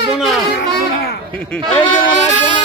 রাখবো না এই যে রাখবো না